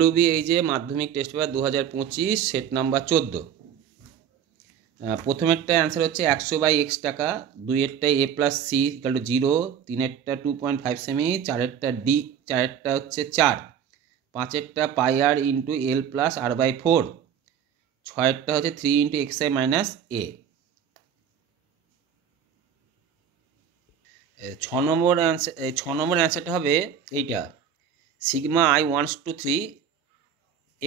Ruby এই যে Madhyamik test paper 2025 set number 14। প্রথমেরটা অ্যান্সার হচ্ছে 100/x টাকা, দুইয়েরটা a+c = 0, তিনেরটা 2.5 সেমি, চারেরটা হচ্ছে 4, পাঁচেরটা πr × l + r/4, ছয়েরটা হচ্ছে 3 × xi - a। 6 নম্বর অ্যান্সারটা হবে এইটা, sigma i wants to 3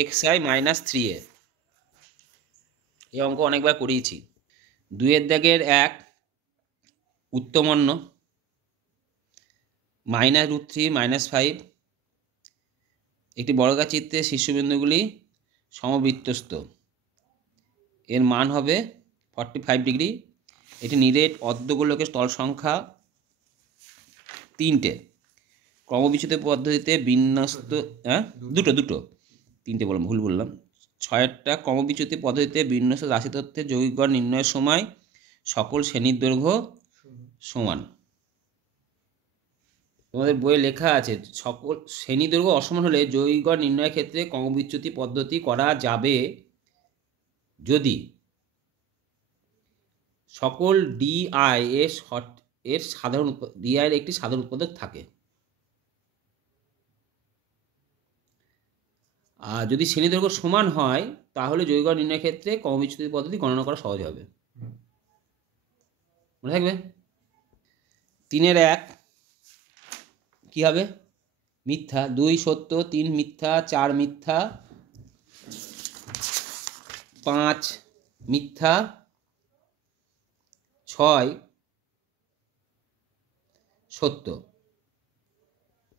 xi - 3a। এই অঙ্ক অনেকবার করিয়েছি। দুইয়ের দাগের 1 উত্তমন্য -√3 -5, একটি বর্গাকার চিত্রে শীর্ষবিন্দুগুলি সমবৃত্তস্থ, এর মান হবে 45 ডিগ্রি। এটি নিরেট অর্ধগোলকের তল সংখ্যা 3টে, ক্রমবিচ্যুত পদ্ধতিতে বিন্যস্ত দুটো তিনটে ভুল বললাম। ছয়েরটা ক্রমবিচ্যুতি পদ্ধতিতে বিন্যস্ত রাশি তথ্যের যৌগিক গড় নির্ণয়ের সময় সকল শ্রেণীর দৈর্ঘ্য সমান। তোমাদের বইয়ে লেখা আছে সকল শ্রেণী দৈর্ঘ্য অসমান হলে যৌগিক গড় নির্ণয়ের ক্ষেত্রে ক্রমবিচ্যুতি পদ্ধতি করা যাবে যদি সকল ডিআই এর সাধারণ ডিআই এর একটি সাধারণ উৎপাদক থাকে। আর যদি শ্রেণী দৈর্ঘ্য সমান হয় তাহলে যৌগিক গড় নির্ণয়ের ক্ষেত্রে ক্রমবিচ্যুতি পদ্ধতি গণনা করা সহজ হবে। মনে থাকবে। 3-এর 1 কি হবে? মিথ্যা, 2 সত্য, 3 মিথ্যা, 4 মিথ্যা, 5 মিথ্যা, 6 সত্য।